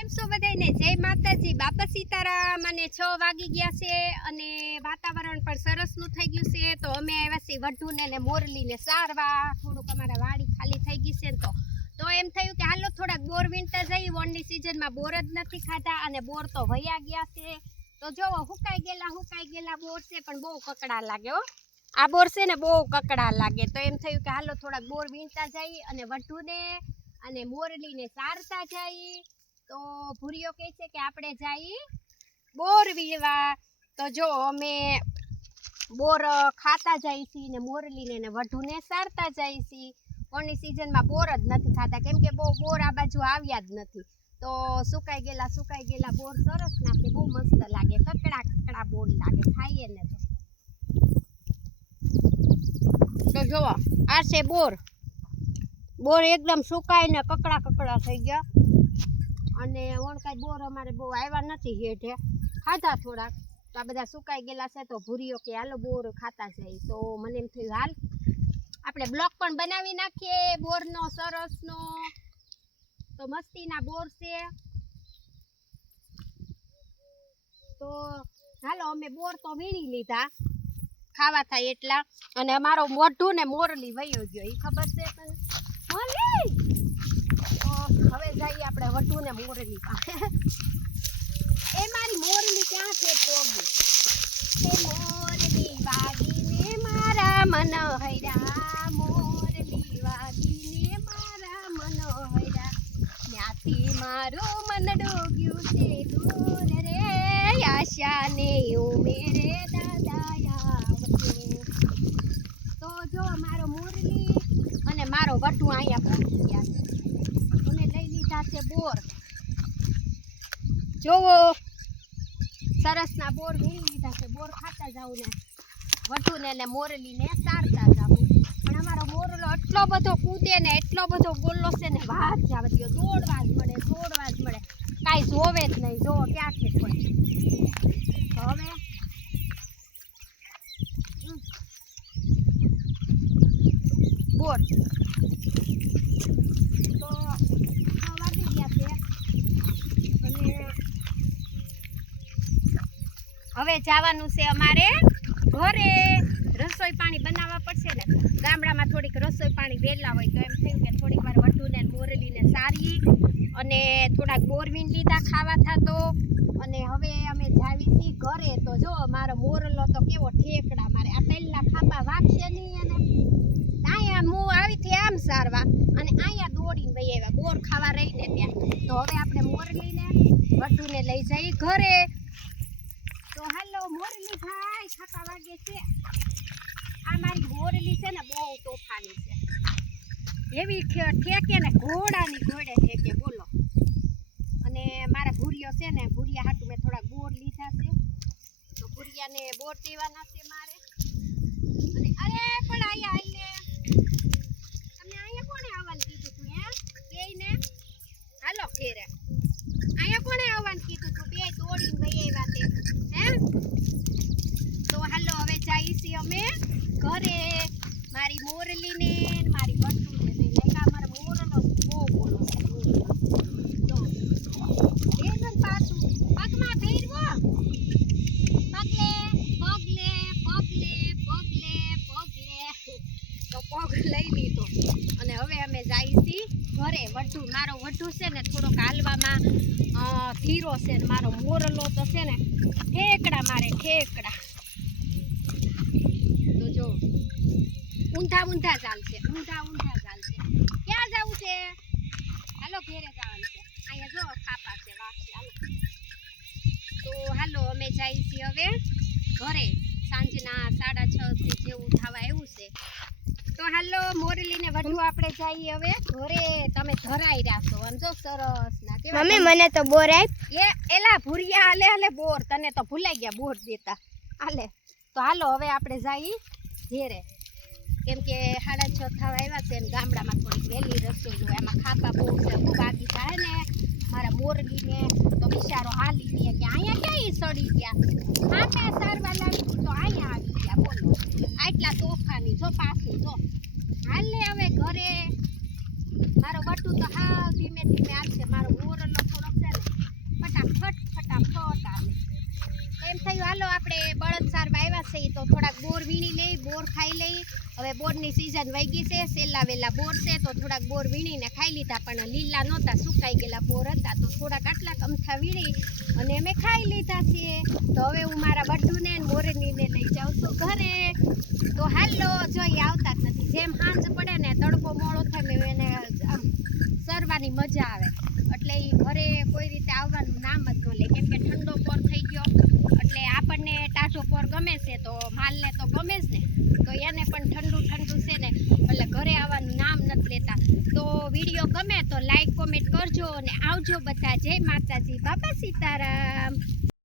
કેમ છો બધાને? જય માતાજી, બાપા સીતારામ. અને 6 વાગી ગયા છે અને વાતાવરણ પણ સરસનું થઈ ગયું છે. તો અમે આવ્યા છીએ વઢુને ને મોરલીને સારવા. થોડુંક અમારા વાડી ખાલી થઈ ગઈ છે ને તો એમ થયું કે હાલો થોડાક બોર વીણતા જઈએ. વોનની સિઝનમાં બોર જ નથી ખાધા અને બોર તો વયા ગયા છે. તો જોવો હુકાઈ ગયેલા બોર છે પણ બહુ કકડા લાગે હો. આ બોર છે ને બહુ કકડા લાગે. તો એમ થયું કે હાલો થોડાક બોર વીણતા જઈએ અને વઢુને અને મોરલીને સારતા જઈએ. તો ભૂરીઓ કહે છે કે આપણે જઈએ બોર વીણવા. તો જો અમે બોર ખાતા જઈએ છીએ ને મોરલીને ને વઢુને સારતા જઈએ છીએ. કોની સિઝનમાં બોર જ નથી ખાતા કેમ કે બહુ બોર આ બાજુ આવ્યા જ નથી. તો સુકાઈ ગયેલા બોર સરસ નાખે, બહુ મસ્ત લાગે. કકડા બોર લાગે ખાઈએ ને તો જોવો આ છે બોર એકદમ સુકાઈને કકડા થઈ ગયા. અને ઓણકાઈ બોર અમારે બહુ આવ્યા નથી હેઠે, ખાધા થોડાક. તો આ બધા સુકાઈ ગયેલા છે. તો ભૂરીઓ કે હાલો બોર ખાતા જાય. તો મને એમ થયું હાલ આપણે બ્લોક પણ બનાવી નાખીએ બોરનો સરસનો. તો મસ્તીના બોર છે. તો હાલો અમે બોર તો વીણી લીધા ખાવા થાય એટલા. અને અમારો વઢુ ને મોરલી વયો ગયો એ ખબર છે તને? હવે જઈએ આપણે વઢુ ને મોરલી પાસે. એ મારી મોરલી ક્યાં છે પોગી? એ મોરલી વાગીને મારા મન હૈરા, મોરલી વાગીને મારા મન હૈરા, ત્યાંથી મારું મન ડોગ્યું છે દૂર રે, આશાને ઉમેરે દાદા આવજો. તો જો મારો મોરલી અને મારો વઢુ અહીંયા પહોંચી ગયા છે. અમે લઈ લીધા છે બોર. જોવો સરસના બોર વીણી લીધા છે. બોર ખાતા જાવ ને વઢુને ને મોરલીને સારતા જાવ. પણ અમારો મોરલો એટલો બધો કૂદે ને એટલો બધો બોલો છે ને વાત જાવ દો. દોડવા જ મળે. કાંઈ જોવે જ નહીં. જોવો ક્યાં છે કોઈ. તો હવે બોર તો વાગી ગયા છે. અને હવે જવાનું છે અમારે ઘરે. રસોઈ પાણી બનાવવા પડશે ને. ગામડામાં થોડીક રસોઈ પાણી વહેલા હોય. તો એમ થયું કે થોડીક વાર વઢુને મોરલીને સારી અને થોડાક બોર વીણ લીધા ખાવા થતો. અને હવે અમે જાવી છીએ ઘરે. તો જો મારો મોરલો તો કેવો ઠેકડા મારે. આ પહેલા ખાંભા વાગશે નહીં. અને અહીંયા હું આવી થી આમ સારવા અને અહીંયા દોડીને વહી આવ્યા બોર ખાવા રહીને ત્યાં. તો હવે આપણે મોરલીને વઢુને લઈ જઈએ ઘરે. તો હાલો મોરલી ભાઈ, ખાતા વાગે છે. આ મારી મોરલી છે ને બહુ તોફાની છે. એવી ઠેકે ને ઘોડાની ઘોડે ઠેકે બોલો. અને મારા ભૂરિયો છે ને, ભૂરિયા હાટું મેં થોડાક બોર લીધા છે. તો ભૂરિયાને બોર દેવાના છે મારે. અને અરે પણ અહીંયા આવીને તમને અહીંયા કોણે આવવાનું કીધું તું? બેયને હાલો ઘેરે. અહીંયા કોણે આવવાનું કીધું તું? બે દોડીને વહી આવ્યા તે. હે તો હાલો હવે જઈએ છીએ અમે ઘરે. મારી મોરલીને મારી વઢુને લઈ લાગ્યા. મારો મોરલો બહુ બોલો છે. તો બેન પાછું પગમાં ફેરવો. પગલે તો પગ લઈ લીધો. અને હવે અમે જઈએ છીએ ઘરે. વઢુ મારો વઢુ છે ને થોડોક હાલવામાં ધીરો છે ને મારો મોરલો તો છે ને ઠેકડા મારે ઠેકડા. તો જો ઊંધા ચાલશે. ક્યાં જવું છે? હાલો ઘેરે જવાનું છે. અહીંયા જો ખાપા છે વાગશે. હાલો તો હાલો અમે જઈએ છીએ હવે ઘરે. સાંજના 6:30 જેવું થવા આવ્યું છે. તો હાલો મોરલીને વઢુ આપણે જઈએ હવે ઘરે. તમે ધરાઈ રાખો આમ જો સરસ ના. મમ્મી મને તો બોર આપ. એલા ભૂરિયા હાલે બોર. તને તો ભૂલાઈ ગયા બોર દેતા. હાલે તો હાલો હવે આપણે જઈએ ઘેરે. કેમ કે 6:30 થવા આવ્યા છે. ગામડામાં થોડીક વહેલી રસોઈ હોય. એમાં ખાપા બહુ છે. વાગી જાય ને મારા મોરલીને તો બિચારો હાલી લે કે અહીંયા ક્યાં સડી ગયા. ખાપા સારવા લાગી તો અહીંયા આવી ગયા બોલો. આટલા તોફાની જો પાછું જો. હાલ ને હવે ઘરે. મારો વઢુ તો હાવ ધીમે હાલશે. મારો મોરલો થોડોક છે ને થયું હાલો આપણે બળદ સારવા આવ્યા છે તો થોડાક બોર વીણી લઈ, બોર ખાઈ લઈ. હવે બોરની સિઝન વહી ગઈ છે, સેલા વેલા બોર છે તો થોડાક બોર વીણીને ખાઈ લીધા, પણ લીલા નહોતા, સુકાઈ ગયેલા બોર હતા તો થોડાક આટલા અમથા વીણી અને અમે ખાઈ લીધા છીએ. તો હવે હું મારા બઢુને મોરનીને લઈ જાઉં છું ઘરે. તો હાલો જોઈ આવતા જ નથી, જેમ સાંજ પડે ને તડકો મોડો થાય ને એને આમ સરવાની મજા આવે, એટલે એ ઘરે કોઈ રીતે આવવાનું નામ જ ન લે, કેમ કે ઠંડો પોર થઈ ગયો એટલે આપણને ટાઢો પોર ગમે છે તો માલને તો ગમે જ ને, તો એને પણ ઠંડુ ઠંડુ છે ને એટલે ઘરે આવવાનું નામ નથી લેતા. તો વિડીયો ગમે તો લાઈક કોમેન્ટ કરજો અને આવજો બધા. જય માતાજી, બાપા સીતારામ.